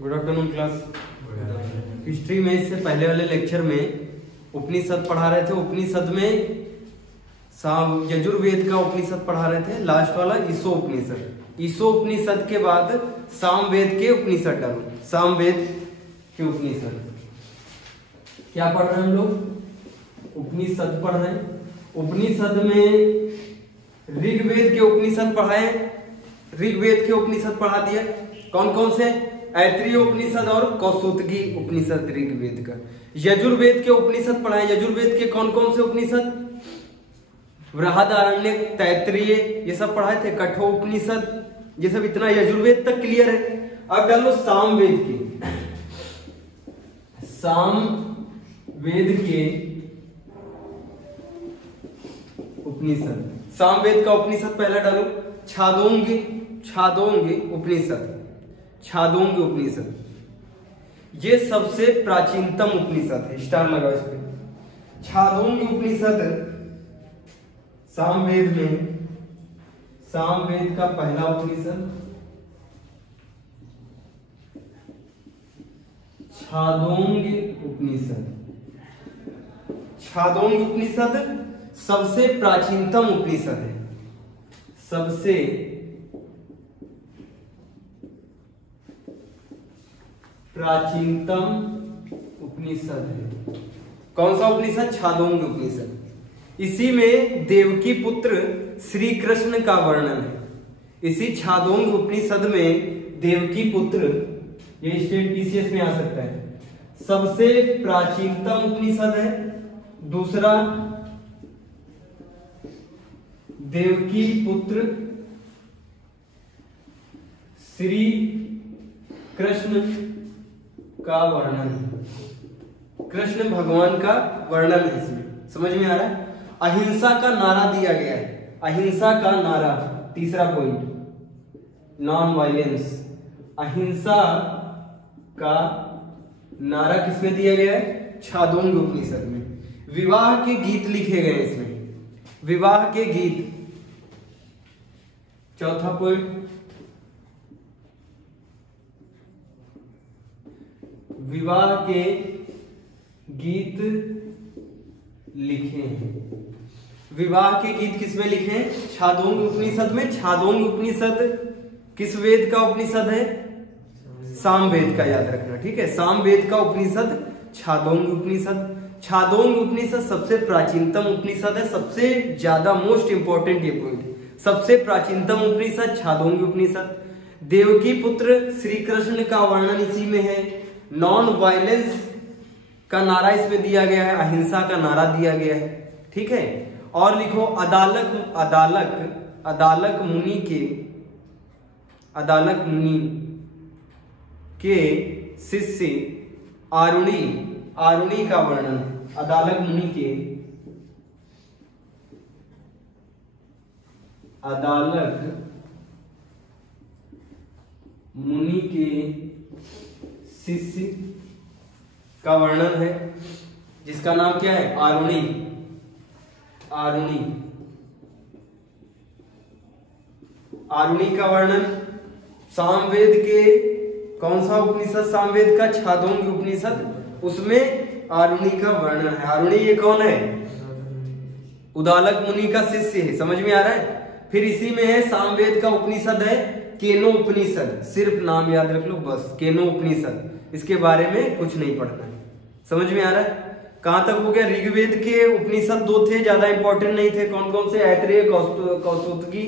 Good afternoon class. History में इससे पहले वाले लेक्चर में उपनिषद पढ़ा रहे थे। उपनिषद में यजुर्वेद का उपनिषद पढ़ा रहे थे, लास्ट वाला ईशो उपनिषद। ईशो उपनिषद के बाद सामवेद के उपनिषद डालो। सामवेद के उपनिषद क्या पढ़ रहे हैं हम लोग? उपनिषद पढ़ रहे हैं। उपनिषद में ऋग्वेद के उपनिषद पढ़ाए, ऋग्वेद के उपनिषद पढ़ा दिए। कौन कौन से? ऐत्रेय उपनिषद और कौसुतगी उपनिषद ऋग्वेद का। यजुर्वेद के उपनिषद पढ़ाए। यजुर्वेद के कौन कौन से उपनिषद? बृहदारण्यक, तैत्तिरीय, ये सब पढ़ाए थे। कठोर उपनिषद, ये सब इतना यजुर्वेद तक क्लियर है। अब डालो सामवेद की। सामवेद के उपनिषद। सामवेद का उपनिषद पहला डालो छादोंगी। छादोंगी उपनिषद। छादोंगी उपनिषद ये सबसे प्राचीनतम उपनिषद है। स्टार लगाओ इस पे। छादोंगी उपनिषद सामवेद में, सामवेद का पहला उपनिषद छादोंगी उपनिषद। छादोंगी उपनिषद सबसे प्राचीनतम उपनिषद है। सबसे प्राचीनतम उपनिषद है। कौन सा उपनिषद? छादोंगी उपनिषद। इसी में देवकी पुत्र श्री कृष्ण का वर्णन है। इसी छादोंगी उपनिषद में देवकी पुत्र, ये स्टेट पीसीएस में आ सकता है, सबसे प्राचीनतम उपनिषद है। दूसरा देवकी पुत्र श्री कृष्ण का वर्णन, कृष्ण भगवान का वर्णन है इसमें। समझ में आ रहा है? अहिंसा का नारा दिया गया है। अहिंसा का नारा, तीसरा पॉइंट, नॉन वायलेंस। अहिंसा का नारा किसमें दिया गया है? छादोंगी उपनिषद में। विवाह के गीत लिखे गए हैं इसमें, विवाह के गीत। चौथा पॉइंट, विवाह के गीत लिखे हैं। विवाह के गीत किसमें लिखे हैं? छादोंगी उपनिषद में। छादोंगी उपनिषद किस वेद का उपनिषद है? सामवेद का, याद रखना, ठीक है। सामवेद का उपनिषद छादोंगी उपनिषद। छादोंगी उपनिषद सबसे प्राचीनतम उपनिषद है। सबसे ज्यादा मोस्ट इंपॉर्टेंट ये पॉइंट, सबसे प्राचीनतम उपनिषद छादोंगी उपनिषद। देवकी पुत्र श्री कृष्ण का वर्णन इसी में है। नॉन वायलेंस का नारा इसमें दिया गया है। अहिंसा का नारा दिया गया है, ठीक है। और लिखो अदालक, अदालक, अदालक मुनि के, अदालक मुनि के शिष्य आरुणी, आरुणी का वर्णन। अदालक मुनि के, अदालक मुनि के शिष्य का वर्णन है, जिसका नाम क्या है? आरुणी। आरुणी, आरुणी का वर्णन सामवेद के, कौन सा उपनिषद? सामवेद का छादोंगी उपनिषद, उसमें आरुणी का वर्णन है। आरुणी ये कौन है? उदालक मुनि का शिष्य है। समझ में आ रहा है? फिर इसी में है सामवेद का उपनिषद है केनो उपनिषद। सिर्फ नाम याद रख लो बस, केनो उपनिषद। इसके बारे में कुछ नहीं पढ़ना है। समझ में आ रहा है? कहां तक हो गया? ऋग्वेद के उपनिषद दो थे, ज्यादा इंपॉर्टेंट नहीं थे। कौन कौन से? ऐत्रेय, कौसुतगी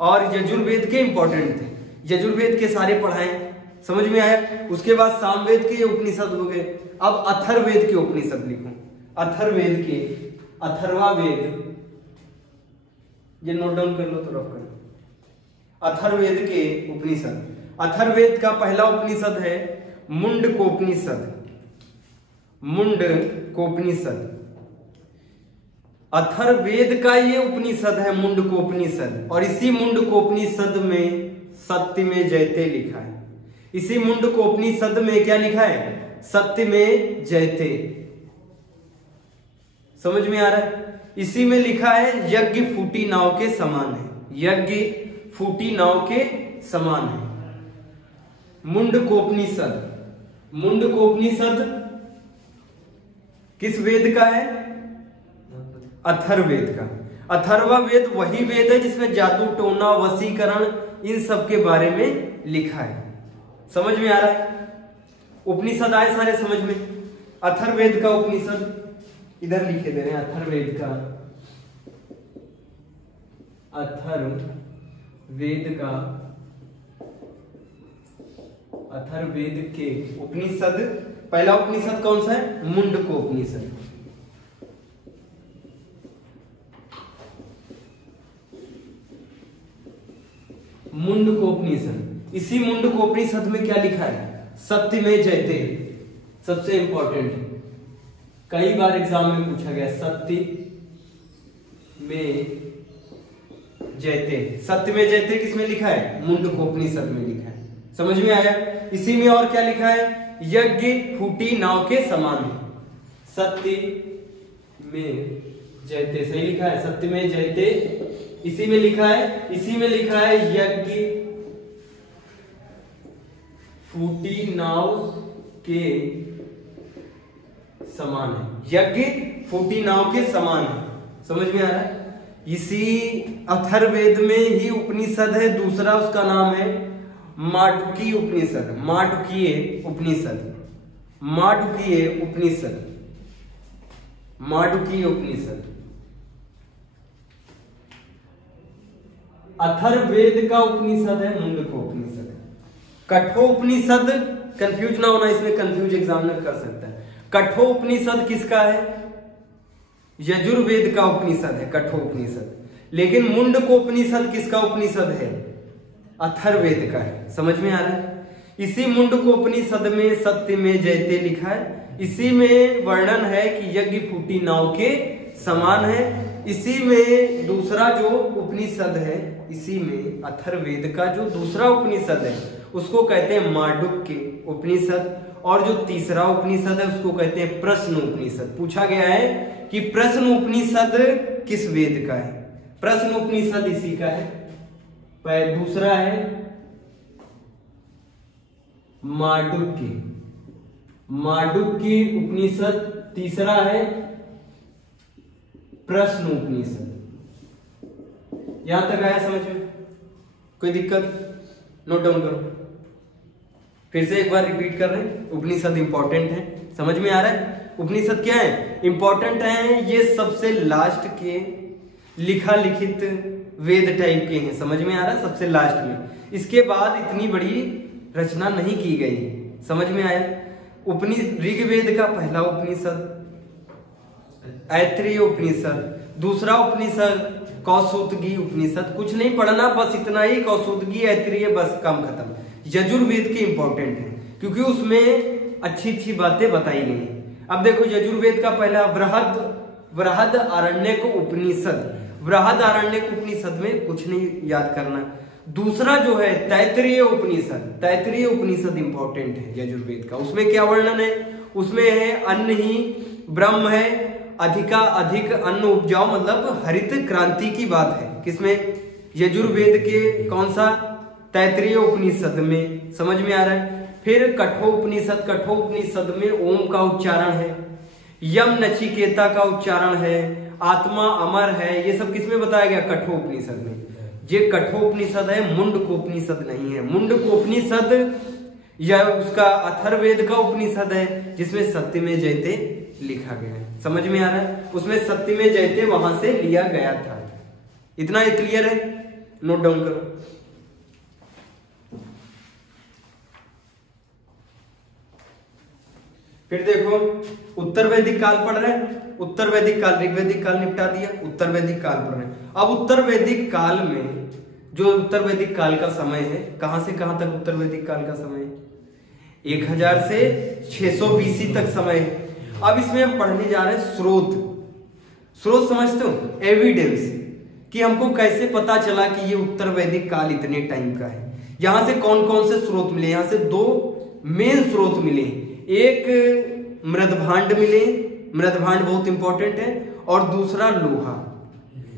और यजुर्वेद के इंपॉर्टेंट थे। यजुर्वेद के सारे पढ़ाए। समझ में आया? उसके बाद सामवेद के उपनिषद हो गए। अब अथर्ववेद के उपनिषद लिखो। अथर्ववेद के, अथर्वा वेद, ये नोट डाउन कर लो तो रफ करो। अथर्ववेद के उपनिषद। अथर्ववेद का पहला उपनिषद है मुंडकोपनिषद। मुंडकोपनिषद अथर्ववेद का ये उपनिषद है, मुंडकोपनिषद। और इसी मुंडकोपनिषद में सत्य में जयते लिखा है। इसी मुंडकोपनिषद में क्या लिखा है? सत्य में जयते। समझ में आ रहा है? इसी में लिखा है यज्ञ फूटी नाव के समान है। यज्ञ फूटी नाव के समान है। मुंडकोपनिषद। मुंडकोपनिषद किस वेद का है? अथर्ववेद का। अथर्ववेद वही वेद है जिसमें जादू टोना वशीकरण इन सब के बारे में लिखा है। समझ में आ रहा है? उपनिषद आए सारे समझ में। अथर्ववेद का उपनिषद इधर लिखे दे रहे हैं। अथर्ववेद का, अथर्ववेद का, अथर्ववेद के उपनिषद। पहला उपनिषद कौन सा है? मुंडकोपनिषद। मुंडकोपनिषद। इसी मुंडकोपनिषद में क्या लिखा है? सत्य में जयते। सबसे इंपॉर्टेंट, कई बार एग्जाम में पूछा गया, सत्य में जयते। सत्य में जयते किसमें लिखा है? मुंडकोपनिषद में लिखा है। समझ में आया? इसी में और क्या लिखा है? यज्ञ फूटी नाव के समान है। सत्य में जयते, सही लिखा है, सत्य में जयते इसी में लिखा है। इसी में लिखा है यज्ञ फूटी नाव के समान है। यज्ञ फूटी नाव के समान है। समझ में आ रहा है? इसी अथर्ववेद में ही उपनिषद है दूसरा, उसका नाम है मांडुक्य उपनिषद। मांडुक्य उपनिषद, मांडुक्य उपनिषद, मांडुक्य उपनिषद। अथर्ववेद का उपनिषद है मुंडकोपनिषद। कठोपनिषद, कंफ्यूज ना होना, इसमें कंफ्यूज एग्जामिनर कर सकता है। कठोपनिषद किसका है? यजुर्वेद का उपनिषद है कठोपनिषद। लेकिन मुंडकोपनिषद किसका उपनिषद है? अथर्ववेद का है। समझ में आ रहा है? इसी मुंडकोपनिषद में सत्य में जयते लिखा है। इसी में वर्णन है कि यज्ञ फूटी नाव के समान है। इसी में दूसरा जो उपनिषद है, इसी में अथर्ववेद का जो दूसरा उपनिषद है उसको कहते हैं मांडुक्य उपनिषद। और जो तीसरा उपनिषद है उसको कहते हैं प्रश्न उपनिषद। पूछा गया है कि प्रश्न उपनिषद किस वेद का है? प्रश्न उपनिषद इसी का है। दूसरा है मांडुक्य, मांडुक्य उपनिषद। तीसरा है प्रश्न उपनिषद। यहां तक आया समझ में? कोई दिक्कत? नोट डाउन करो। फिर से एक बार रिपीट कर रहे हैं, उपनिषद इंपॉर्टेंट है। समझ में आ रहा है? उपनिषद क्या है? इंपॉर्टेंट है। ये सबसे लास्ट के लिखा लिखित वेद टाइप के हैं। समझ में आ रहा है? सबसे लास्ट में। इसके बाद इतनी बड़ी रचना नहीं की गई। समझ में आया? ऋग्वेद का पहला उपनिषद ऐत्रेय उपनिषद। दूसरा उपनिषद कौसुतगी उपनिषद। कुछ नहीं पढ़ना, बस इतना ही, कौसुतगी ऐत्रेय, बस काम खत्म। यजुर्वेद के इंपॉर्टेंट है क्योंकि उसमें अच्छी अच्छी बातें बताई गई हैं। अब देखो यजुर्वेद का पहला बृहद आरण्यक उपनिषद। बृहद आरण्यक उपनिषद में कुछ नहीं याद करना। दूसरा जो है तैत्तिरीय उपनिषद। तैत्तिरीय उपनिषद इंपॉर्टेंट है यजुर्वेद का। उसमें क्या वर्णन है? उसमें है अन्न ही ब्रह्म है, अधिका अधिक अन्न उपजाओ, मतलब हरित क्रांति की बात है। किसमें? यजुर्वेद के कौन सा? तैत्तिरीय उपनिषद में। समझ में आ रहा है? फिर कठोपनिषद। कठोपनिषद में ओम का उच्चारण है, यम नचिकेता का उच्चारण है, आत्मा अमर है। ये सब किसमें बताया गया? कठोपनिषद में। ये कठोपनिषद है, मुंडकोपनिषद नहीं है। मुंडकोपनिषद यह उसका अथर्ववेद का उपनिषद है जिसमें सत्य में जयते लिखा गया है। समझ में आ रहा है? उसमें सत्य में जयते वहां से लिया गया था। इतना क्लियर है? नोट डाउन करो। फिर देखो उत्तर वैदिक काल पढ़ रहे हैं। उत्तर वैदिक काल, ऋग्वैदिक काल निपटा दिया, उत्तर वैदिक काल पढ़ रहे हैं। अब उत्तर वैदिक काल में जो उत्तर वैदिक काल का समय है, कहां से कहां तक उत्तर वैदिक काल का समय है? 1000 से 600 BC तक समय है। अब इसमें हम पढ़ने जा रहे हैं स्रोत। स्रोत समझते हो? एविडेंस, कि हमको कैसे पता चला कि ये उत्तर वैदिक काल इतने टाइम का है। यहां से कौन कौन से स्रोत मिले? यहां से दो मेन स्रोत मिले। एक मृदभांड मिले, मृदभांड बहुत इंपॉर्टेंट है, और दूसरा लोहा।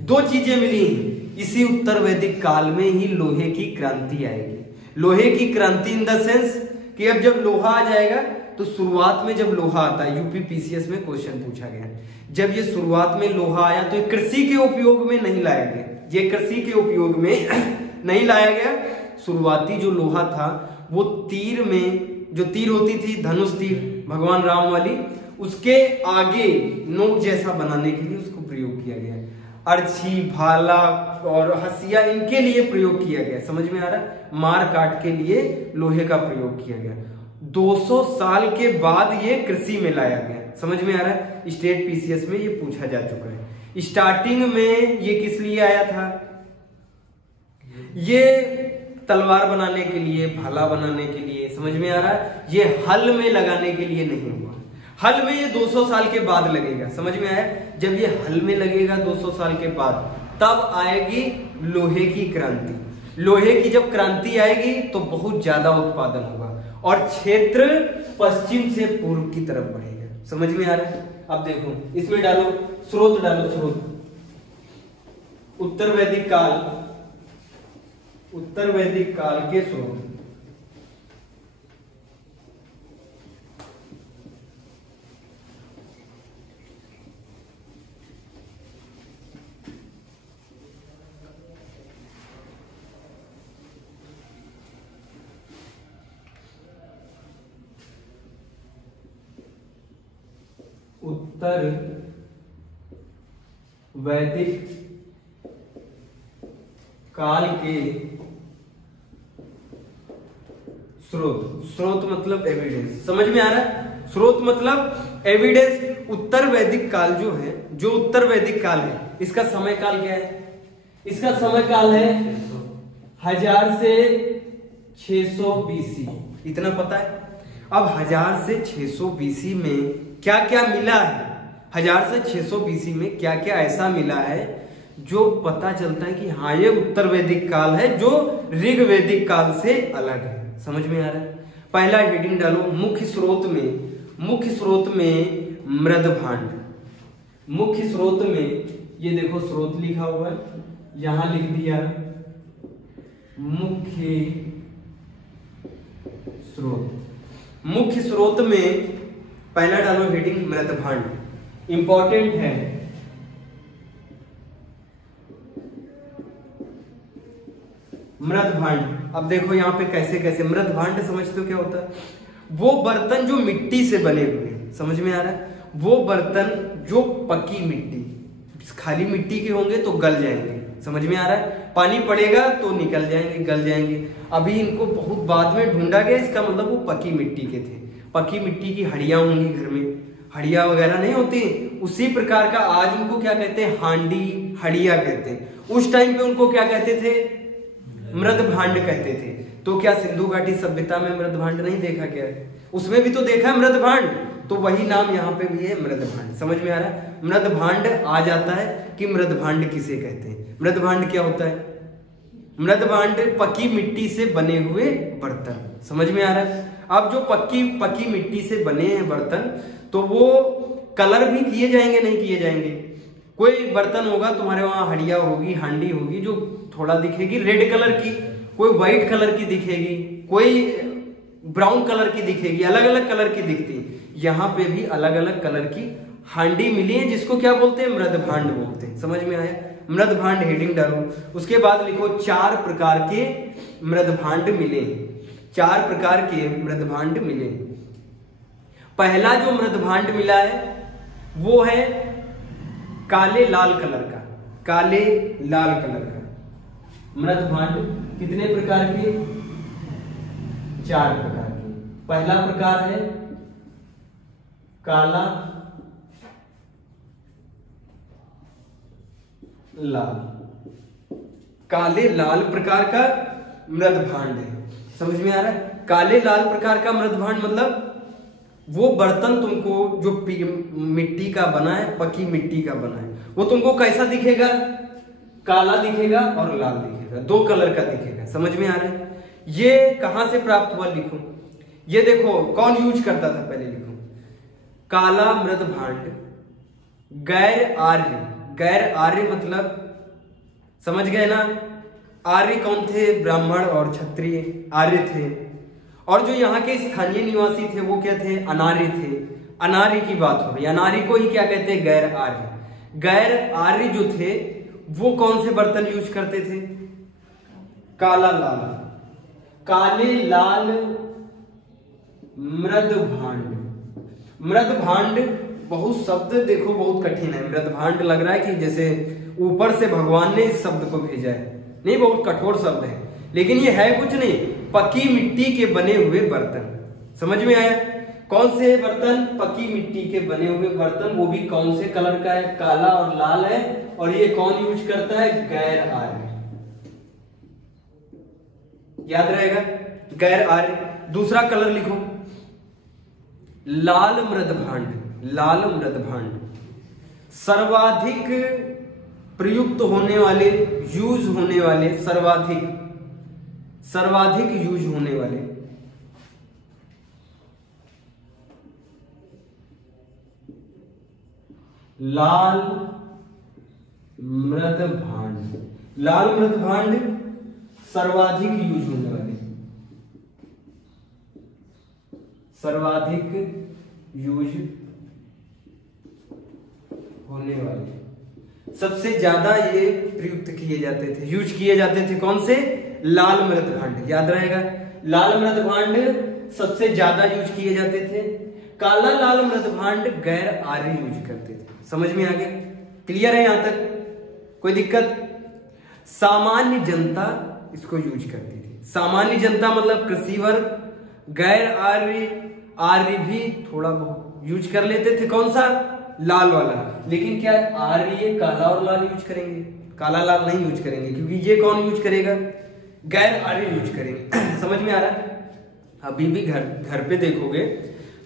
दो चीजें मिली हैं। इसी उत्तर वैदिक काल में ही लोहे की क्रांति आएगी। लोहे की क्रांति इन द सेंस कि अब जब लोहा आ जाएगा तो शुरुआत में जब लोहा आता है, यूपी पीसीएस में क्वेश्चन पूछा गया, जब ये शुरुआत में लोहा आया तो ये कृषि के उपयोग में नहीं लाया गया, ये कृषि के उपयोग में नहीं लाया गया। शुरुआती जो लोहा था वो तीर में, जो तीर होती थी धनुष तीर भगवान राम वाली, उसके आगे नोक जैसा बनाने के लिए उसको प्रयोग किया गया। अर्छी, भाला और हसिया इनके लिए प्रयोग किया गया। समझ में आ रहा है? मार काट के लिए लोहे का प्रयोग किया गया। 200 साल के बाद ये कृषि में लाया गया। समझ में आ रहा है? स्टेट पीसीएस में ये पूछा जा चुका है। स्टार्टिंग में ये किस लिए आया था? ये तलवार बनाने के लिए, भाला बनाने के लिए। समझ में आ रहा है? ये हल में लगाने के लिए नहीं हुआ। हल में ये 200 साल के बाद लगेगा। समझ में आया? जब ये हल में लगेगा 200 साल के बाद, तब आएगी लोहे की क्रांति। लोहे की जब क्रांति आएगी तो बहुत ज्यादा उत्पादन होगा और क्षेत्र पश्चिम से पूर्व की तरफ बढ़ेगा। समझ में आ रहा है? अब देखो इसमें डालो स्रोत, डालो स्रोत। उत्तर वैदिक काल, उत्तर वैदिक काल के स्रोत। उत्तर वैदिक काल के स्रोत। स्रोत मतलब एविडेंस। समझ में आ रहा है? स्रोत मतलब एविडेंस। उत्तर वैदिक काल जो है, जो उत्तर वैदिक काल है, इसका समय काल क्या है? इसका समय काल है 1000 से 600 बीसी। इतना पता है? अब 1000 से 600 बीसी में क्या क्या मिला है? 1000 से 600 बीसी में क्या क्या ऐसा मिला है जो पता चलता है कि हाँ ये उत्तर वैदिक काल है, जो ऋग वैदिक काल से अलग है। समझ में आ रहा है? पहला हेडिंग डालो मुख्य स्रोत में। मुख्य स्रोत में मृदभांड। मुख्य स्रोत में ये देखो स्रोत लिखा हुआ है, यहां लिख दिया मुख्य स्रोत। मुख्य स्रोत में पहला डालो हेडिंग मृदभांड। इंपॉर्टेंट है। मृदभांड। अब देखो यहाँ पे कैसे कैसे मृदभांड समझते हो क्या होता है? वो बर्तन जो मिट्टी से बने हुए हैं। समझ में आ रहा है? वो बर्तन जो पकी मिट्टी, खाली मिट्टी के होंगे तो गल जाएंगे। समझ में आ रहा है? पानी पड़ेगा तो निकल जाएंगे, गल जाएंगे। अभी इनको बहुत बाद में ढूंढा गया, इसका मतलब वो पकी मिट्टी के थे। पकी मिट्टी की हड़ियां होंगी घर में, हड़िया वगैरह नहीं होती, उसी प्रकार का आज उनको क्या कहते हैं? हांडी, हड़िया कहते हैं। उस टाइम पे उनको क्या कहते थे? मृदभांड कहते थे। तो क्या सिंधु घाटी सभ्यता में मृदभांड नहीं देखा क्या है? उसमें भी तो देखा है मृदभांड, तो वही नाम यहाँ पे भी है मृदभांड। समझ में आ रहा है? मृदभांड आ जाता है कि मृदभांड किसे कहते हैं। मृदभांड क्या होता है? मृदभांड पकी मिट्टी से बने हुए बर्तन। समझ में आ रहा है? अब जो पकी मिट्टी से बने हैं बर्तन, तो वो कलर भी किए जाएंगे नहीं किए जाएंगे? कोई बर्तन होगा तुम्हारे वहां, हड़िया होगी, हांडी होगी, जो थोड़ा दिखेगी रेड कलर की, कोई व्हाइट कलर की दिखेगी, कोई ब्राउन कलर की दिखेगी, अलग अलग कलर की दिखती। यहाँ पे भी अलग अलग कलर की हांडी मिली है, जिसको क्या बोलते हैं? मृदभांड बोलते हैं। समझ में आया? मृदभांड हेडिंग डालो। उसके बाद लिखो 4 प्रकार के मृदभांड मिले। 4 प्रकार के मृदभांड मिले। पहला जो मृदभांड मिला है वो है काले लाल कलर का। काले लाल कलर का मृदभांड। कितने प्रकार के? 4 प्रकार के। पहला प्रकार है काला लाल। काले लाल प्रकार का मृदभांड है। समझ में आ रहा है? काले लाल प्रकार का मृदभांड मतलब वो बर्तन तुमको जो मिट्टी का बना है, पकी मिट्टी का बना है, वो तुमको कैसा दिखेगा? काला दिखेगा और लाल दिखेगा, 2 कलर का दिखेगा। समझ में आ रहा है? ये कहां से प्राप्त हुआ? लिखो। ये देखो कौन यूज करता था पहले, लिखो। काला मृदभांड गैर आर्य। गैर आर्य मतलब समझ गए ना? आर्य कौन थे? ब्राह्मण और क्षत्रिय आर्य थे। और जो यहाँ के स्थानीय निवासी थे वो क्या थे? अनार्य थे। अनार्य की बात हो रही है। अनार्य को ही क्या कहते हैं? गैर आर्य। गैर आर्य जो थे वो कौन से बर्तन यूज करते थे? काला लाल, काले लाल मृद भांड। मृद भांड, बहुत शब्द देखो बहुत कठिन है। मृद भांड लग रहा है कि जैसे ऊपर से भगवान ने इस शब्द को भेजा है, नहीं, बहुत कठोर शब्द है, लेकिन ये है कुछ नहीं, पकी मिट्टी के बने हुए बर्तन। समझ में आया? कौन से बर्तन? पकी मिट्टी के बने हुए बर्तन, वो भी कौन से कलर का है? काला और लाल है। और ये कौन यूज करता है? गैर आर्य। याद रहेगा, गैर आर्य। दूसरा कलर लिखो, लाल मृद भांड। लाल मृद भांड सर्वाधिक प्रयुक्त होने वाले, यूज होने वाले, सर्वाधिक यूज होने वाले लाल मृद भांड। लाल मृद भांड सर्वाधिक यूज होने वाले, सर्वाधिक यूज होने वाले, सबसे ज्यादा ये प्रयुक्त किए जाते थे, यूज किए जाते थे। कौन से? लाल मृद भांड। याद रहेगा, लाल मृद भांड सबसे ज्यादा यूज किए जाते थे। काला लाल मृद भांड गैर आर्य यूज करते थे। समझ में आ गया? क्लियर है यहां तक? कोई दिक्कत? सामान्य जनता इसको यूज करती थी। सामान्य जनता मतलब कृषि वर्ग, गैर आर्य, आर्य भी थोड़ा बहुत यूज कर लेते थे। कौन सा? लाल वाला। लेकिन क्या आर्य काला और लाल यूज करेंगे? काला लाल नहीं यूज करेंगे, क्योंकि ये कौन यूज करेगा? गैर आर्य यूज करेंगे। समझ में आ रहा है? अभी भी घर पे देखोगे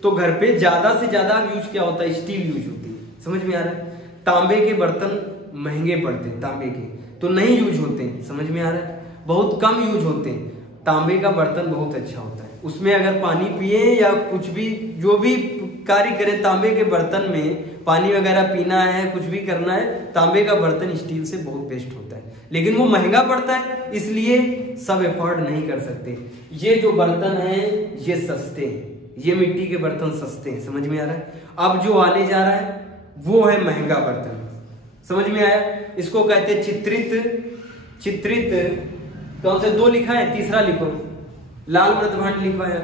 तो घर पे ज्यादा से ज्यादा यूज क्या होता है? स्टील यूज होती है। समझ में आ रहा है? तांबे के बर्तन महंगे पड़ते हैं, तांबे के तो नहीं यूज होते हैं। समझ में आ रहा है? बहुत कम यूज होते हैं। तांबे का बर्तन बहुत अच्छा होता है, उसमें अगर पानी पिए या कुछ भी जो भी कार्य करें, तांबे के बर्तन में पानी वगैरह पीना है, कुछ भी करना है, तांबे का बर्तन स्टील से बहुत बेस्ट होता है। लेकिन वो महंगा पड़ता है, इसलिए सब अफोर्ड नहीं कर सकते। ये जो बर्तन है ये सस्ते हैं, ये मिट्टी के बर्तन सस्ते हैं। समझ में आ रहा है? अब जो आने जा रहा है वो है महंगा बर्तन। समझ में आया? इसको कहते हैं चित्रित कौन से? दो लिखा है, तीसरा लिखो, लाल मृद भांड लिखवाया,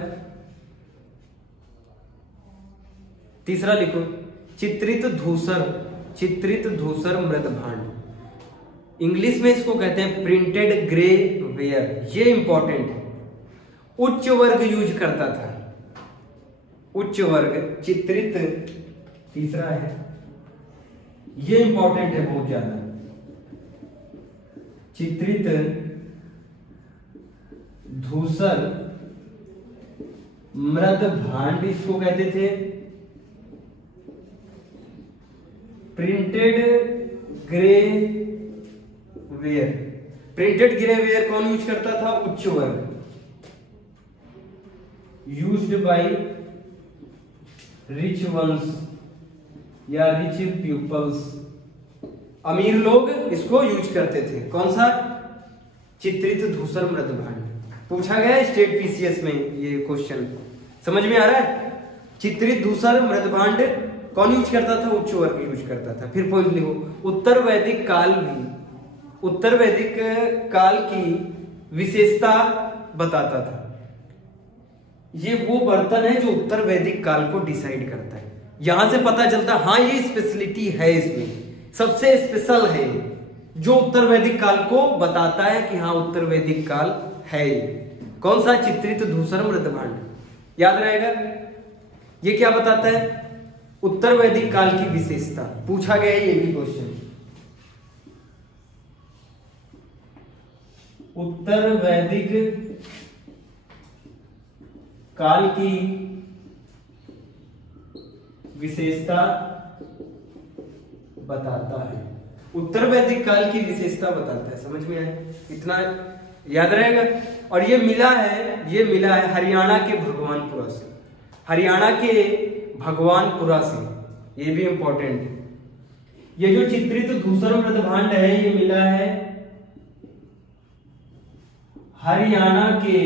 तीसरा लिखो चित्रित धूसर मृद भांड। इंग्लिश में इसको कहते हैं प्रिंटेड ग्रे वेयर। ये इंपॉर्टेंट है, उच्च वर्ग यूज करता था, उच्च वर्ग। चित्रित तीसरा है, ये इंपॉर्टेंट है बहुत ज्यादा। चित्रित धूसर मृद भांड इसको कहते थे। Printed grey ware. Printed grey ware कौन यूज करता था? उच्च वर्ग। यूज्ड बाय रिच वंस या रिच पीपल्स। अमीर लोग इसको यूज करते थे। कौन सा? चित्रित धूसर मृद भांड। पूछा गया स्टेट पीसीएस में ये क्वेश्चन। समझ में आ रहा है? चित्रित धूसर मृद भांड कौन यूज करता था? उच्च वर्ग यूज करता था। फिर पॉइंट लिखो, उत्तर वैदिक काल भी, उत्तर वैदिक काल की विशेषता बताता था। ये वो बर्तन है जो उत्तर वैदिक काल को डिसाइड करता है। यहां से पता चलता हाँ ये स्पेशलिटी है, इसमें सबसे स्पेशल है जो उत्तर वैदिक काल को बताता है कि हाँ उत्तर वैदिक काल है। कौन सा? चित्रित धूसर मृद भांड। याद रहेगा? ये क्या बताता है? उत्तर वैदिक काल की विशेषता। पूछा गया है ये भी क्वेश्चन। उत्तर वैदिक काल की विशेषता बताता है। उत्तर वैदिक काल की विशेषता बताता है। समझ में आया? इतना याद रहेगा। और ये मिला है हरियाणा के भगवानपुरा से। हरियाणा के भगवानपुरा से, ये भी इंपॉर्टेंट है। ये जो चित्रित धूसर मृद भांड है ये मिला है हरियाणा के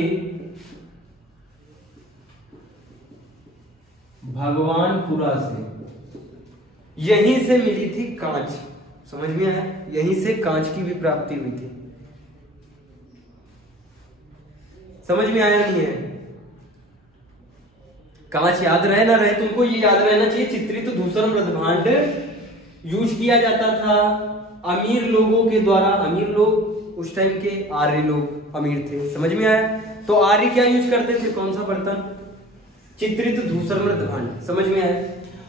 भगवानपुरा से, यहीं से मिली थी कांच। समझ में आया? यहीं से कांच की भी प्राप्ति हुई थी। समझ में आया नहीं है? कांच याद रहे ना रहे, तुमको ये याद रहना चाहिए, चित्रित धूसर मृदभांड यूज किया जाता था अमीर लोगों के द्वारा। अमीर लोग उस टाइम के आर्य लोग अमीर थे। समझ में आया? तो आर्य क्या यूज करते थे? कौन सा बर्तन? चित्रित धूसर मृदभांड। समझ में आया?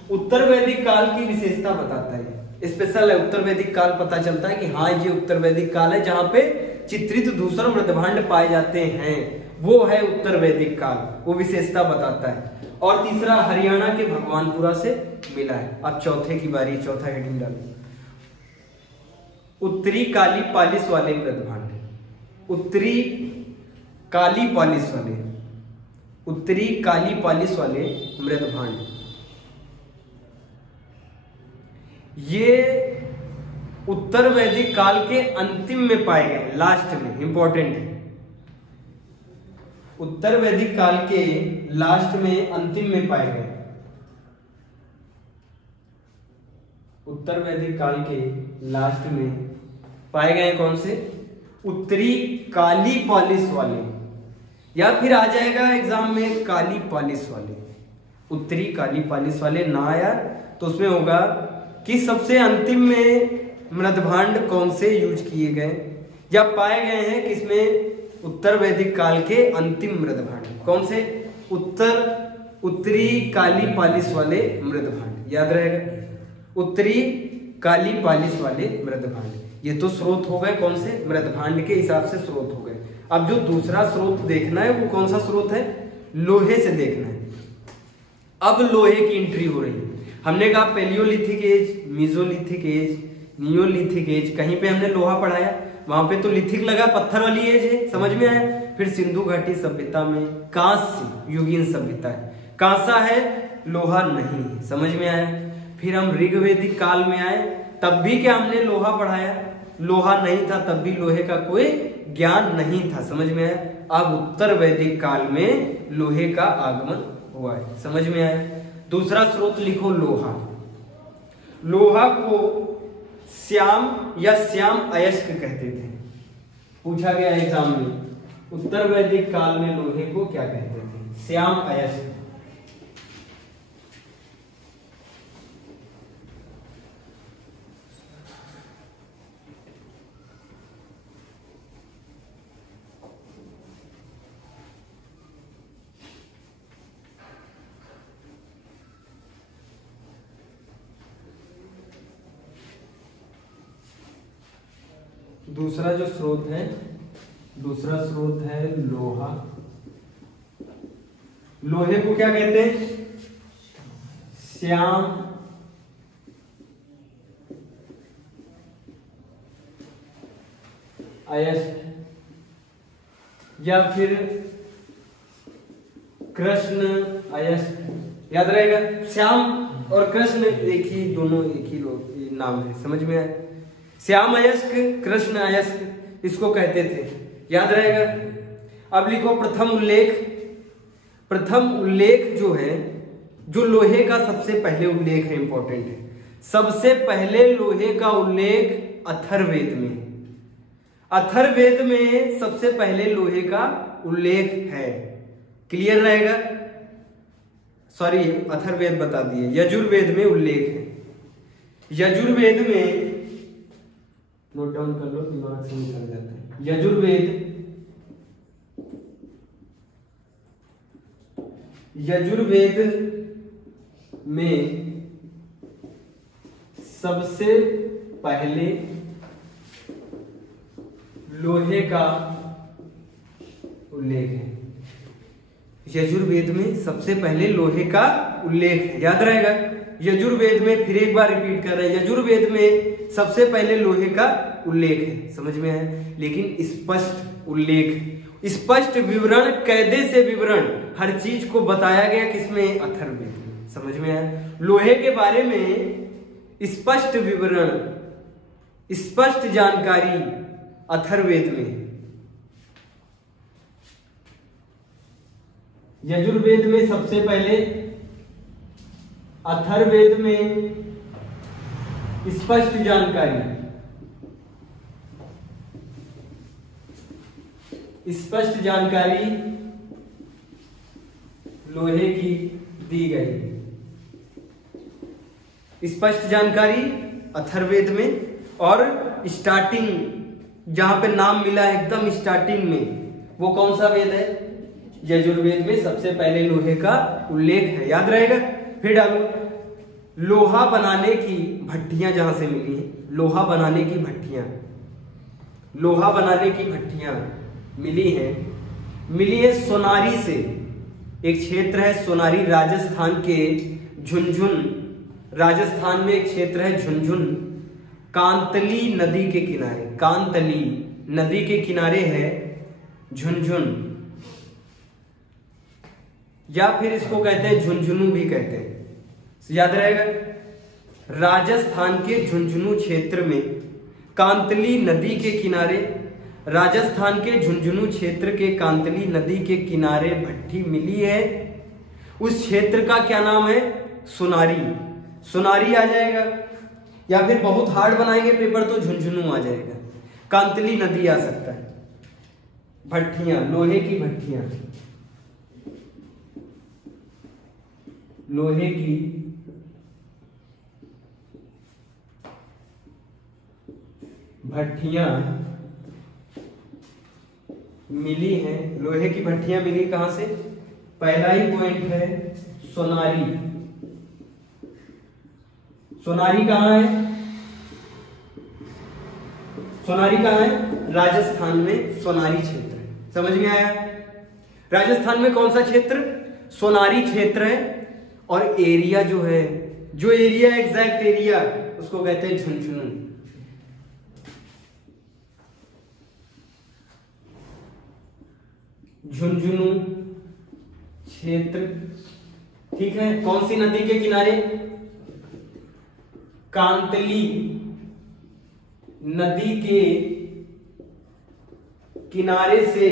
उत्तर वैदिक काल की विशेषता बताता है, स्पेशल है। उत्तर वैदिक काल पता चलता है कि हाँ ये उत्तर वैदिक काल है जहां पे चित्रित धूसर मृदभांड पाए जाते हैं, वो है उत्तर वैदिक काल, वो विशेषता बताता है। और तीसरा हरियाणा के भगवानपुरा से मिला है। अब चौथे की बारी, चौथा हेडिंग डालो। उत्तरी काली पालिश वाले मृदभांड। उत्तरी काली पालिश वाले, उत्तरी काली पालिश वाले मृदभांड, ये उत्तर वैदिक काल के अंतिम में पाए गए, लास्ट में। इंपॉर्टेंट है, उत्तर वैदिक काल के लास्ट में, अंतिम में पाए गए। उत्तर वैदिक काल के लास्ट में पाए गए कौन से? उत्तरी काली पालिश वाले, या फिर आ जाएगा एग्जाम में काली पालिश वाले। उत्तरी काली पालिश वाले ना आया तो उसमें होगा कि सबसे अंतिम में मृदभांड कौन से यूज किए गए या पाए गए हैं, किसमें? उत्तर वैदिक काल के अंतिम मृदभांड। कौन से? उत्तरी काली पालिश वाले मृदभांड। याद रहेगा, उत्तरी काली पालिश वाले मृदभांड। ये तो स्रोत हो गए कौन से? मृदभांड के हिसाब से स्रोत हो गए। अब जो दूसरा स्रोत देखना है वो कौन सा स्रोत है? लोहे से देखना है। अब लोहे की एंट्री हो रही है। हमने कहा palaeolithic age, mesolithic age, neolithic age, कहीं पे हमने लोहा पढ़ाया, वहां पे तो लिथिक लगा, पत्थर वाली एज है। समझ में आया? फिर सिंधु घाटी सभ्यता में कांस्य युगीन सभ्यता है, कांसा है, लोहा नहीं है। समझ में आया? फिर हम ऋग्वेदिक काल में आए, तब भी क्या हमने लोहा पढ़ाया? लोहा नहीं था, तब भी लोहे का कोई ज्ञान नहीं था। समझ में आया? अब उत्तर वैदिक काल में लोहे का आगमन हुआ है। समझ में आया? दूसरा स्रोत लिखो लोहा। लोहा को श्याम या श्याम अयस्क कहते थे। पूछा गया एग्जाम में, उत्तर वैदिक काल में लोहे को क्या कहते थे? श्याम अयस्क। दूसरा जो स्रोत है, दूसरा स्रोत है लोहा। लोहे को क्या कहते हैं? श्याम अयस्क या फिर कृष्ण अयस्क। याद रहेगा, श्याम और कृष्ण एक ही, दोनों एक ही लोग नाम है। समझ में आया? श्याम अयस्क, कृष्ण अयस्क इसको कहते थे। याद रहेगा। अब लिखो प्रथम उल्लेख। प्रथम उल्लेख जो है, जो लोहे का सबसे पहले उल्लेख है, इंपॉर्टेंट है। सबसे पहले लोहे का उल्लेख अथर्ववेद में। अथर्ववेद में सबसे पहले लोहे का उल्लेख है। क्लियर रहेगा? सॉरी, अथर्ववेद बता दिए, यजुर्वेद में उल्लेख है। यजुर्वेद में, नोट डाउन कर लो, दिमाग से निकल जाता है। यजुर्वेद में सबसे पहले लोहे का उल्लेख है। यजुर्वेद में सबसे पहले लोहे का उल्लेख है। याद रहेगा, यजुर्वेद में, फिर एक बार रिपीट कर रहे हैं, यजुर्वेद में सबसे पहले लोहे का उल्लेख है। समझ में आया? लेकिन स्पष्ट उल्लेख, स्पष्ट विवरण, कायदे से विवरण, हर चीज को बताया गया किसमें? अथर्ववेद में। समझ में आया? लोहे के बारे में स्पष्ट विवरण, स्पष्ट जानकारी अथर्ववेद में। यजुर्वेद में सबसे पहले, अथर्ववेद में स्पष्ट जानकारी, स्पष्ट जानकारी लोहे की दी गई। स्पष्ट जानकारी अथर्ववेद में, और स्टार्टिंग जहां पे नाम मिला है एकदम स्टार्टिंग में, वो कौन सा वेद है? यजुर्वेद में सबसे पहले लोहे का उल्लेख है, याद रहेगा। फिर डालो, लोहा बनाने की भट्टियां जहां से मिली है, लोहा बनाने की भट्टियां, लोहा बनाने की भट्टियां मिली है सोनारी से। एक क्षेत्र है सोनारी, राजस्थान के झुंझुन, राजस्थान में एक क्षेत्र है झुंझुन, कांतली नदी के किनारे, कांतली नदी के किनारे है झुंझुन, या फिर इसको कहते हैं झुंझुनू भी कहते हैं, याद रहेगा। राजस्थान के झुंझुनू क्षेत्र में कांतली नदी के किनारे, राजस्थान के झुंझुनू क्षेत्र के कांतली नदी के किनारे भट्टी मिली है। उस क्षेत्र का क्या नाम है? सोनारी, सोनारी आ जाएगा, या फिर बहुत हार्ड बनाएंगे पेपर तो झुंझुनू आ जाएगा, कांतली नदी आ सकता है। भट्टियां, लोहे की भट्टियां, लोहे की भट्टियां मिली हैं, लोहे की भट्टियां मिली कहां से? पहला ही पॉइंट है सोनारी। सोनारी कहां है? सोनारी कहां है? राजस्थान में सोनारी क्षेत्र है, समझ में आया? राजस्थान में कौन सा क्षेत्र? सोनारी क्षेत्र है। और एरिया जो है, जो एरिया एग्जैक्ट एरिया, उसको कहते हैं झुंझुनू। झुंझुनू क्षेत्र, ठीक है। कौन सी नदी के किनारे? कांतली नदी के किनारे से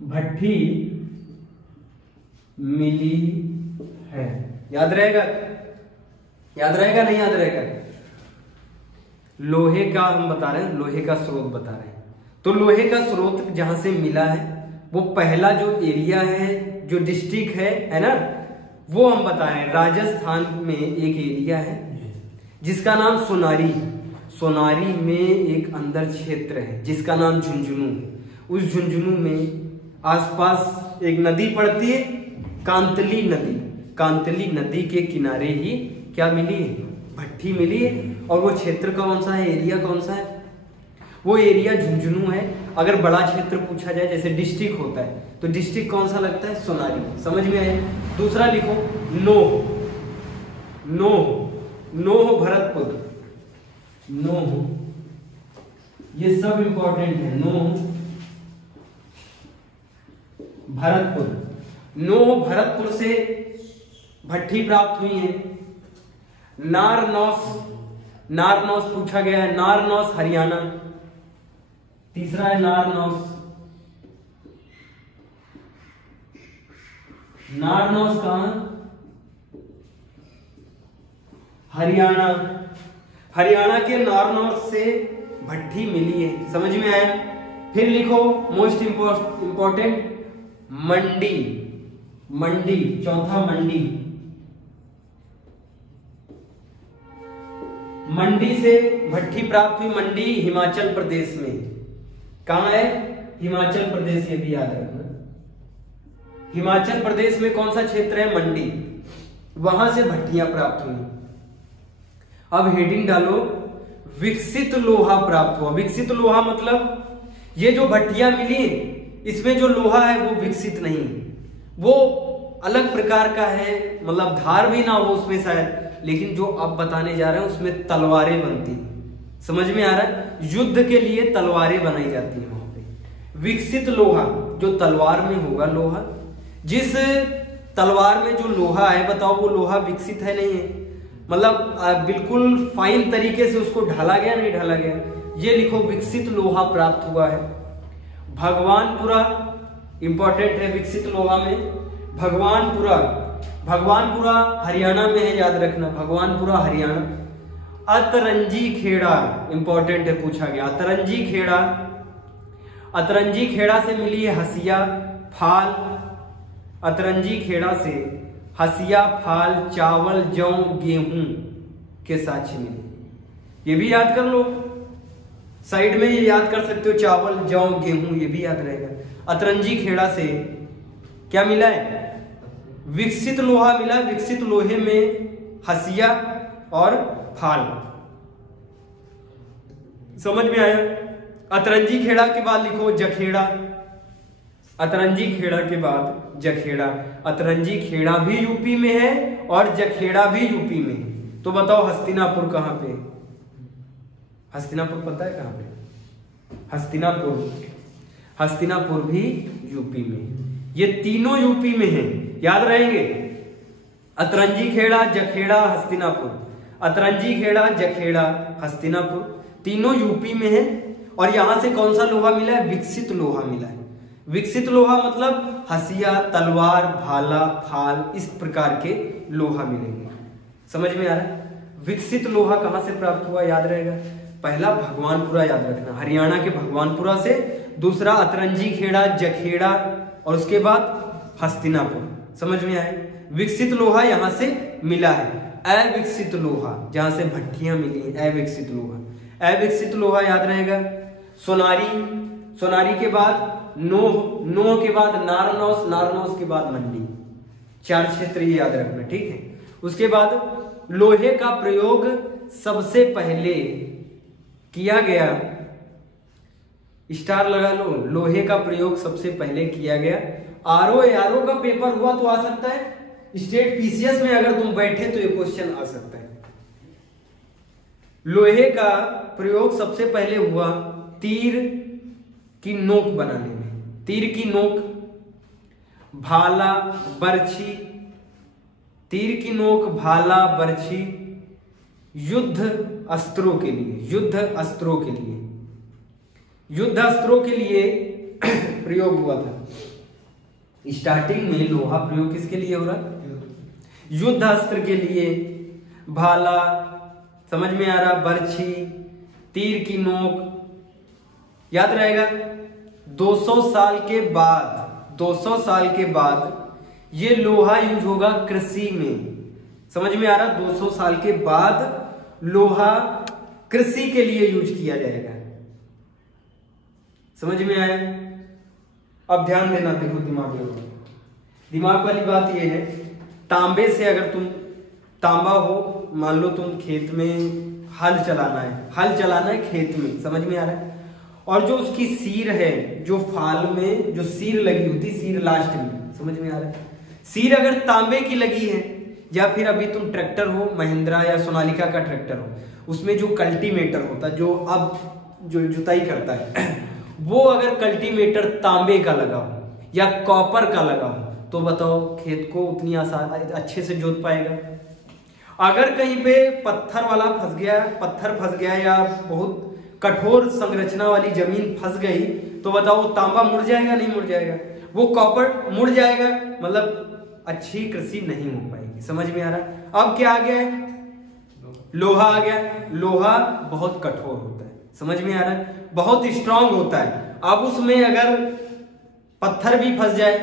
भट्टी मिली है, याद रहेगा? याद रहेगा नहीं याद रहेगा? लोहे का हम बता रहे हैं, लोहे का स्रोत बता रहे हैं। तो लोहे का स्रोत जहां से मिला है, वो पहला जो एरिया है, जो डिस्ट्रिक्ट है ना, वो हम बता रहे हैं। राजस्थान में एक एरिया है जिसका नाम सोनारी, सोनारी में एक अंदर क्षेत्र है जिसका नाम झुंझुनू है। उस झुंझुनू में आसपास एक नदी पड़ती है, कांतली नदी, कांतली नदी के किनारे ही क्या मिली है? भट्टी मिली है। और वो क्षेत्र कौन सा है? एरिया कौन सा है? वो एरिया झुंझुनू है। अगर बड़ा क्षेत्र पूछा जाए, जैसे डिस्ट्रिक्ट होता है, तो डिस्ट्रिक्ट कौन सा लगता है? सोनारी। समझ में आया? दूसरा लिखो, नोह, नोह, नोह भरतपुर, नोह, ये सब इंपॉर्टेंट है। नोह भरतपुर, नोह भरतपुर से भट्टी प्राप्त हुई है। नारनौस, नारनौस पूछा गया है, नारनौस हरियाणा। तीसरा है नारनौस, नारनौस कहां? हरियाणा। हरियाणा के नारनौस से भट्टी मिली है, समझ में आया? फिर लिखो मोस्ट इंपॉर्टेंट, मंडी, मंडी, चौथा मंडी, मंडी से भट्टी प्राप्त हुई। मंडी हिमाचल प्रदेश में, कहां है? हिमाचल प्रदेश, ये भी याद रखना। हिमाचल प्रदेश में कौन सा क्षेत्र है? मंडी, वहां से भट्टियां प्राप्त हुई। अब हेडिंग डालो, विकसित लोहा प्राप्त हुआ। विकसित लोहा मतलब ये जो भट्टियां मिली, इसमें जो लोहा है वो विकसित नहीं, वो अलग प्रकार का है, मतलब धार भी ना हो उसमें शायद, लेकिन जो अब बताने जा रहे हैं उसमें तलवारें बनती, समझ में आ रहा है? युद्ध के लिए तलवारें बनाई जाती है वहां पे। विकसित लोहा, जो तलवार में होगा लोहा, जिस तलवार में जो लोहा है, बताओ वो लोहा विकसित है नहीं है? मतलब बिल्कुल फाइन तरीके से उसको ढाला गया नहीं ढाला गया? ये लिखो, विकसित लोहा प्राप्त हुआ है। भगवानपुरा इंपॉर्टेंट है विकसित लोहा में। भगवानपुरा, भगवानपुरा हरियाणा में है, याद रखना, भगवानपुरा हरियाणा। अतरंजी खेड़ा इंपॉर्टेंट है, पूछा गया। अतरंजी खेड़ा, अतरंजी खेड़ा से मिली है हसिया फाल। अतरंजी खेड़ा से हसिया फाल चावल जौ गेहूं के साक्ष्य मिले। ये भी याद कर लो, साइड में ये याद कर सकते हो, चावल जौ गेहूं, ये भी याद रहेगा। अतरंजी खेड़ा से क्या मिला है? विकसित लोहा मिला। विकसित लोहे में हसिया और फाल। समझ में आया? अतरंजी खेड़ा के बाद लिखो जखेड़ा। अतरंजी खेड़ा के बाद जखेड़ा। अतरंजी खेड़ा भी यूपी में है और जखेड़ा भी यूपी में है। तो बताओ हस्तिनापुर कहां पे? हस्तिनापुर पता है कहां पे? हस्तिनापुर, हस्तिनापुर भी यूपी में। ये तीनों यूपी में है, याद रहेंगे। अतरंजी खेड़ा, जखेड़ा, हस्तिनापुर। अतरंजी खेड़ा, जखेड़ा, हस्तिनापुर, तीनों यूपी में है। और यहां से कौन सा लोहा मिला है? विकसित लोहा मिला है। विकसित लोहा मतलब हसिया, तलवार, भाला, फाल, इस प्रकार के लोहा मिलेंगे। समझ में आ रहा है? विकसित लोहा कहां से प्राप्त हुआ, याद रहेगा। पहला भगवानपुरा, याद रखना, हरियाणा के भगवानपुरा से। दूसरा अतरंजी खेड़ा, जखेड़ा, और उसके बाद हस्तिनापुर। समझ में आए? विकसित लोहा यहां से मिला है। अविकसित लोहा जहां से भट्टियां मिली है, अविकसित लोहा। अविकसित लोहा याद रहेगा। सोनारी, सोनारी के बाद नोह, नोह के बाद नारनौस, नारनौस के बाद मंडी। 4 क्षेत्र ये याद रखना, ठीक है। उसके बाद लोहे का प्रयोग सबसे पहले किया गया, स्टार लगा लो, लोहे का प्रयोग सबसे पहले किया गया। आरओ एआरओ का पेपर हुआ तो आ सकता है, स्टेट पीसीएस में अगर तुम बैठे तो ये क्वेश्चन आ सकता है। लोहे का प्रयोग सबसे पहले हुआ तीर की नोक बनाने में। तीर की नोक, भाला, बर्छी, तीर की नोक, भाला, बर्छी, युद्ध अस्त्रों के लिए, युद्ध अस्त्रों के लिए, युद्ध अस्त्रों के लिए प्रयोग हुआ था। स्टार्टिंग में लोहा प्रयोग किसके लिए हो रहा? युद्ध अस्त्र के लिए। भाला, समझ में आ रहा, बर्छी, तीर की नोक, याद रहेगा। 200 साल के बाद, 200 साल के बाद ये लोहा यूज होगा कृषि में। समझ में आ रहा? 200 साल के बाद लोहा कृषि के लिए यूज किया जाएगा। समझ में आया? अब ध्यान देना, देखो दिमाग लगाओ। दिमाग वाली बात यह है, तांबे से अगर तुम, तांबा हो, मान लो तुम खेत में हल चलाना है, हल चलाना है खेत में, समझ में आ रहा है। और जो उसकी सीर है, जो फाल में जो सीर लगी होती, सीर लास्ट में, समझ में आ रहा है। सीर अगर तांबे की लगी है, या फिर अभी तुम ट्रैक्टर हो, महिंद्रा या सोनालिका का ट्रैक्टर हो, उसमें जो कल्टीवेटर होता है, जो अब जो जुताई करता है, वो अगर कल्टीवेटर तांबे का लगा हो या कॉपर का लगा हो, तो बताओ खेत को उतनी आसान अच्छे से जोत पाएगा। अगर कहीं पे पत्थर वाला फंस गया, पत्थर फंस गया, या बहुत कठोर संरचना वाली जमीन फंस गई, तो बताओ तांबा मुड़ जाएगा, नहीं मुड़ जाएगा? वो कॉपर मुड़ जाएगा, मतलब अच्छी कृषि नहीं हो पाएगी। समझ में आ रहा? अब क्या आ गया है? लोहा आ गया। लोहा बहुत कठोर होता है, समझ में आ रहा है, बहुत स्ट्रांग होता है। अब उसमें अगर पत्थर भी फंस जाए,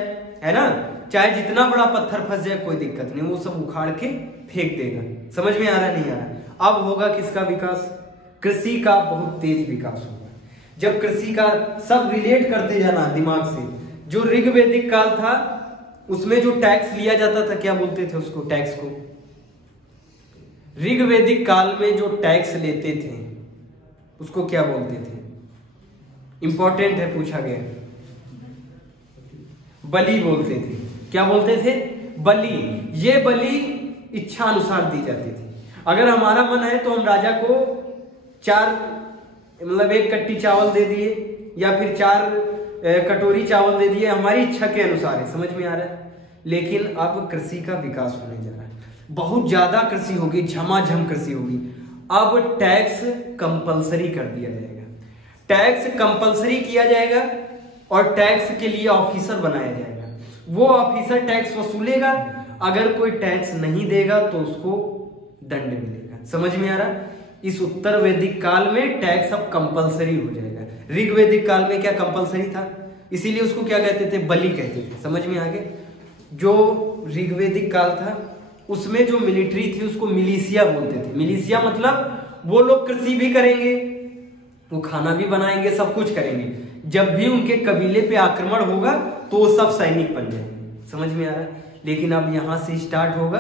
है ना, चाहे जितना बड़ा पत्थर फंस जाए कोई दिक्कत नहीं, वो सब उखाड़ के फेंक देगा। समझ में आ रहा नहीं आ रहा? अब होगा किसका विकास? कृषि का बहुत तेज विकास होगा। जब कृषि का सब रिलेट करते जाना दिमाग से, जो ऋग्वैदिक काल था उसमें जो टैक्स लिया जाता था, क्या बोलते थे उसको? टैक्स को। ऋग्वैदिक काल में जो टैक्स लेते थे उसको क्या बोलते थे? इंपॉर्टेंट है, पूछा गया। बलि बोलते थे। क्या बोलते थे? बलि। ये बलि इच्छा अनुसार दी जाती थी। अगर हमारा मन है तो हम राजा को 4 मतलब 1 कट्टी चावल दे दिए, या फिर 4 कटोरी चावल दे दिए, हमारी इच्छा के अनुसार है। समझ में आ रहा है? लेकिन अब कृषि का विकास होने जा रहा है, बहुत ज्यादा कृषि होगी, झमाझम कृषि होगी। अब टैक्स कंपलसरी कर दिया जाएगा। टैक्स कंपलसरी किया जाएगा, और टैक्स के लिए ऑफिसर बनाया जाएगा। वो ऑफिसर टैक्स वसूलेगा, अगर कोई टैक्स नहीं देगा तो उसको दंड मिलेगा। समझ में आ रहा? इस उत्तर वैदिक काल में टैक्स अब कंपलसरी हो जाएगा। ऋग वैदिक काल में क्या कंपलसरी था, इसीलिए उसको क्या कहते थे, बलि कहते थे। समझ में आ गए? जो ऋग्वैदिक काल था उसमें जो मिलिट्री थी उसको मिलिशिया बोलते थे। मिलिशिया मतलब वो लोग कृषि भी करेंगे, वो खाना भी बनाएंगे, सब कुछ करेंगे। जब भी उनके कबीले पे आक्रमण होगा तो वो सब सैनिक बन जाएंगे। समझ में आ रहा है? लेकिन अब यहां से स्टार्ट होगा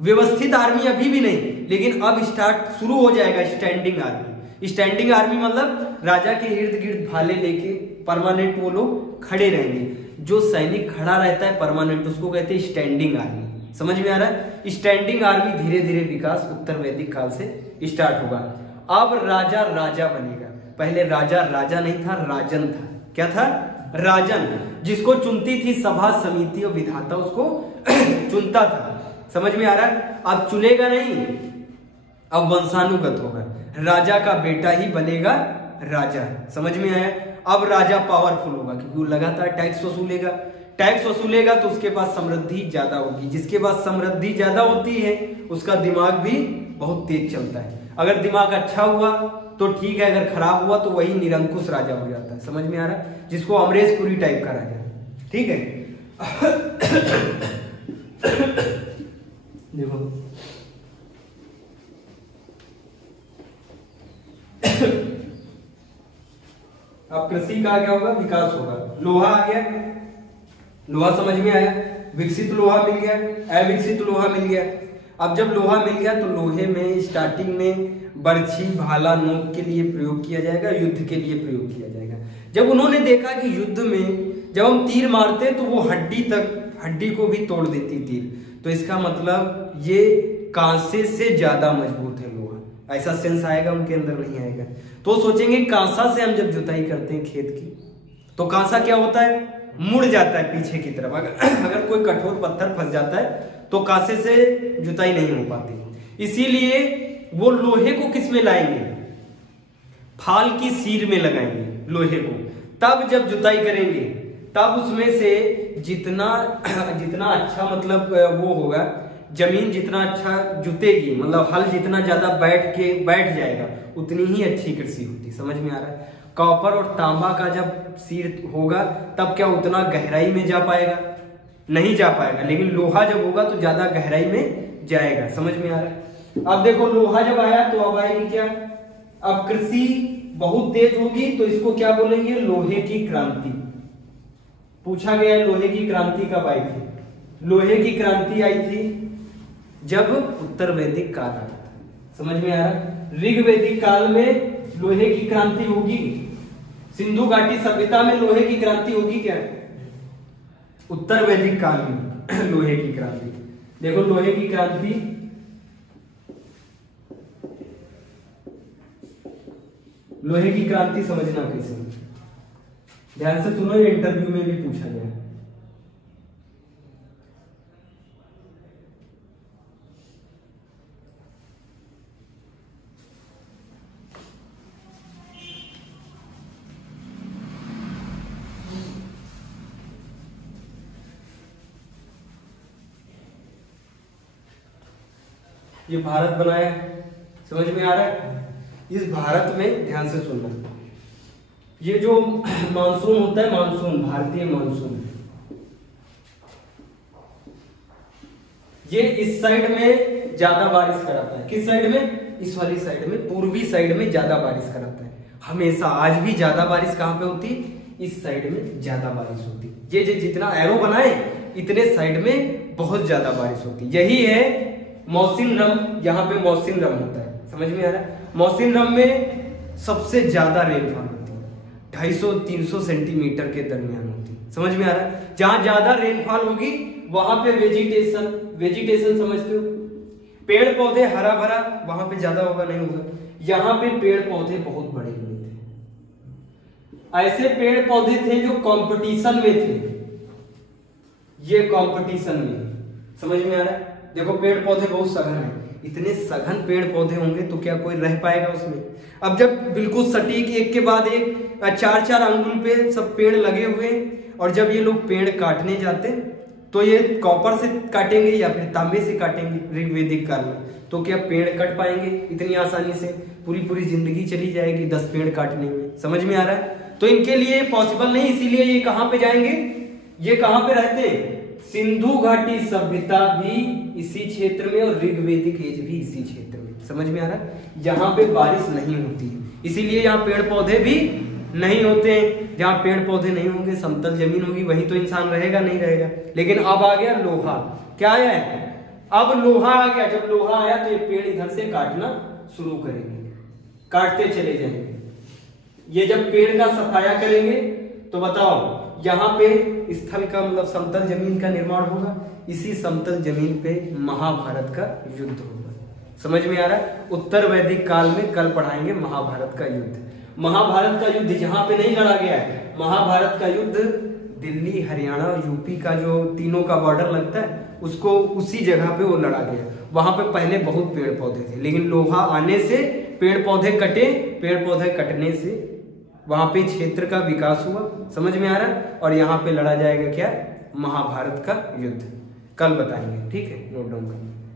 व्यवस्थित आर्मी, अभी भी नहीं, लेकिन अब स्टार्ट शुरू हो जाएगा स्टैंडिंग आर्मी। स्टैंडिंग आर्मी मतलब राजा के इर्द गिर्द भाले लेके परमानेंट वो लोग खड़े रहेंगे। जो सैनिक खड़ा रहता है परमानेंट उसको कहते हैं स्टैंडिंग आर्मी। समझ में आ रहा है? स्टैंडिंग आर्मी धीरे धीरे विकास उत्तर वैदिक काल से स्टार्ट होगा। अब राजा राजा बनेगा। पहले राजा राजा नहीं था, राजन था। क्या था? राजन, जिसको चुनती थी सभा समिति और विधाता उसको चुनता था। समझ में आ रहा है? अब चुनेगा नहीं, अब वंशानुगत होगा, राजा का बेटा ही बनेगा राजा। समझ में आया? अब राजा पावरफुल होगा क्योंकि वो लगातार टैक्स वसूलेगा। टैक्स वसूलेगा तो उसके पास समृद्धि ज्यादा होगी। जिसके पास समृद्धि ज्यादा होती है उसका दिमाग भी बहुत तेज चलता है। अगर दिमाग अच्छा हुआ तो ठीक है, अगर खराब हुआ तो वही निरंकुश राजा हो जाता है। समझ में आ रहा है? जिसको अमरीश पुरी टाइप का राजा। ठीक है देखो अब कृषि का क्या होगा, विकास होगा। लोहा आ गया, लोहा समझ में आया, विकसित लोहा मिल गया, अविकसित लोहा मिल गया। अब जब लोहा मिल गया तो लोहे में स्टार्टिंग में बर्छी भाला नोक के लिए प्रयोग किया जाएगा, युद्ध के लिए प्रयोग किया जाएगा। जब उन्होंने देखा कि युद्ध में जब हम तीर मारते तो वो हड्डी को भी तोड़ देती तीर, तो इसका मतलब ये कांसे से ज्यादा मजबूत है लोहा। ऐसा सेंस आएगा उनके अंदर? नहीं आएगा। तो सोचेंगे कांसा से हम जब जुताई करते हैं खेत की तो कांसा क्या होता है, मुड़ जाता है पीछे की तरफ। अगर कोई कठोर पत्थर फंस जाता है तो कांसे से जुताई नहीं हो पाती। इसीलिए वो लोहे को किस में लाएंगे, फाल की सीर में लगाएंगे लोहे को। तब जब जुताई करेंगे तब उसमें से जितना अच्छा मतलब वो होगा, जमीन जितना अच्छा जुतेगी, मतलब हल जितना ज्यादा बैठ जाएगा उतनी ही अच्छी कृषि होती। समझ में आ रहा है? कॉपर और तांबा का जब सीर होगा तब क्या उतना गहराई में जा पाएगा? नहीं जा पाएगा। लेकिन लोहा जब होगा तो ज्यादा गहराई में जाएगा। समझ में आ रहा है? अब देखो लोहा जब आया तो अब आएगी क्या, अब कृषि बहुत तेज होगी तो इसको क्या बोलेंगे, लोहे की क्रांति। पूछा गया लोहे की क्रांति कब आई थी? लोहे की क्रांति आई थी जब उत्तर वैदिक काल आया था। समझ में आ रहा है? ऋग वैदिक काल में लोहे की क्रांति होगी, सिंधु घाटी सभ्यता में लोहे की क्रांति होगी क्या? उत्तर वैदिक काल में लोहे की क्रांति। देखो लोहे की क्रांति समझना कैसे, ध्यान से सुनो, ये इंटरव्यू में भी पूछा गया। ये भारत बनाया, समझ में आ रहा है? इस भारत में ध्यान से सुनना, ये जो मानसून होता है, मानसून, भारतीय मानसून, ये इस साइड में ज्यादा बारिश कराता है। किस साइड में? इस वाली साइड में, पूर्वी साइड में ज्यादा बारिश कराता है हमेशा। आज भी ज्यादा बारिश कहां पे होती? इस साइड में ज्यादा बारिश होती। ये जितना एरो बनाए इतने साइड में बहुत ज्यादा बारिश होती। यही है मौसिनरम, यहाँ पे मौसिनरम होता है। समझ में आ रहा है? मौसिनरम में सबसे ज्यादा रेनफॉल होती है, 250-300 सेंटीमीटर के दरमियान होती है। समझ में आ रहा है? जहां ज्यादा रेनफॉल होगी वहां पे वेजिटेशन समझते हो, पेड़ पौधे हरा भरा, वहां पे ज्यादा होगा नहीं होगा। यहाँ पे पेड़ पौधे बहुत बड़े बड़े थे, ऐसे पेड़ पौधे थे जो कंपटीशन में थे। ये कंपटीशन में, समझ में आ रहा है? देखो पेड़ पौधे बहुत सघन है, इतने सघन पेड़ पौधे होंगे तो क्या कोई रह पाएगा उसमें। अब जब बिल्कुल सटीक एक के बाद एक 4-4 अंगुल पे सब पेड़ लगे हुए, और जब ये लोग पेड़ काटने जाते तो ये कॉपर से काटेंगे या फिर तांबे से काटेंगे ऋग्वेदिक काल में, तो क्या पेड़ कट पाएंगे इतनी आसानी से? पूरी जिंदगी चली जाएगी 10 पेड़ काटने में। समझ में आ रहा है? तो इनके लिए पॉसिबल नहीं, इसीलिए ये कहां पे जाएंगे, ये कहां पे रहते हैं? सिंधु घाटी सभ्यता भी इसी क्षेत्र में और ऋग्वेदिक एज भी इसी क्षेत्र में। समझ में आ रहा है? जहां पे बारिश नहीं होती, इसीलिए यहाँ पेड़ पौधे भी नहीं होते हैं। जहाँ पेड़ पौधे नहीं होंगे, समतल जमीन होगी, वहीं तो इंसान रहेगा नहीं रहेगा। लेकिन अब आ गया लोहा। क्या आया है? अब लोहा आ गया। जब लोहा आया तो ये पेड़ इधर से काटना शुरू करेंगे, काटते चले जाएंगे। ये जब पेड़ का सफाया करेंगे तो बताओ यहाँ पे स्थल का मतलब समतल जमीन का निर्माण होगा। इसी समतल जमीन पे महाभारत का युद्ध होगा। समझ में आ रहा है? उत्तर वैदिक काल में कल पढ़ाएंगे महाभारत का युद्ध। महाभारत का युद्ध यहाँ पे नहीं लड़ा गया है। महाभारत का युद्ध दिल्ली, हरियाणा और यूपी का जो तीनों का बॉर्डर लगता है उसको उसी जगह पे वो लड़ा गया। वहां पे पहले बहुत पेड़ पौधे थे, लेकिन लोहा आने से पेड़ पौधे कटे, पेड़ पौधे कटने से वहां पे क्षेत्र का विकास हुआ। समझ में आ रहा है? और यहाँ पे लड़ा जाएगा क्या? महाभारत का युद्ध। कल बताएंगे, ठीक है? नोट डाउन करना।